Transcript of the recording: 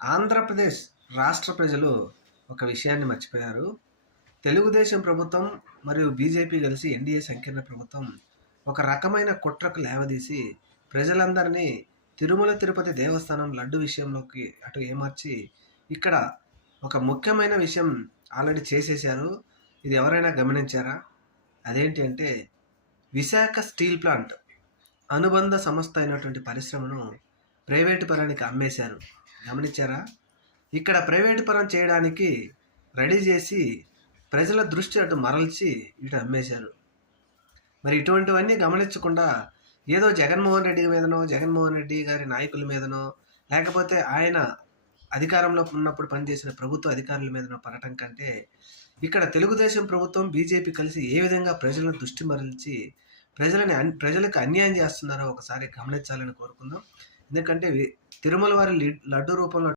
ఆంధ్రప్రదేశ్ రాష్ట్ర ప్రజలు ఒక విషయాన్ని మర్చిపోయారు. తెలుగుదేశం ప్రభుత్వం మరియు బీజేపీ కలిసి ఎన్డీఏ సంకీర్ణ ప్రభుత్వం ఒక రకమైన కుట్రకు లేవదీసి ప్రజలందరినీ తిరుమల తిరుపతి దేవస్థానం లడ్డు విషయంలోకి అటు ఏమార్చి ఇక్కడ ఒక ముఖ్యమైన విషయం ఆల్రెడీ చేసేశారు. ఇది ఎవరైనా గమనించారా? అదేంటి అంటే విశాఖ స్టీల్ ప్లాంట్ అనుబంధ సంస్థ అయినటువంటి పరిశ్రమను ప్రైవేటు పరానికి అమ్మేశారు. గమనించారా? ఇక్కడ ప్రైవేటు పరం చేయడానికి రెడీ చేసి ప్రజల దృష్టి అటు మరల్చి ఇటు అమ్మేశారు. మరి ఇటువంటివన్నీ గమనించకుండా ఏదో జగన్మోహన్ రెడ్డి మీదనో, జగన్మోహన్ రెడ్డి గారి నాయకుల మీదనో, లేకపోతే ఆయన అధికారంలో ఉన్నప్పుడు పనిచేసిన ప్రభుత్వ అధికారుల మీదనో పడటం కంటే ఇక్కడ తెలుగుదేశం ప్రభుత్వం బీజేపీ కలిసి ఏ విధంగా ప్రజలను దృష్టి మరల్చి ప్రజలకు అన్యాయం చేస్తున్నారో ఒకసారి గమనించాలని కోరుకుందాం. ఎందుకంటే తిరుమల వారి లడ్డు రూపంలో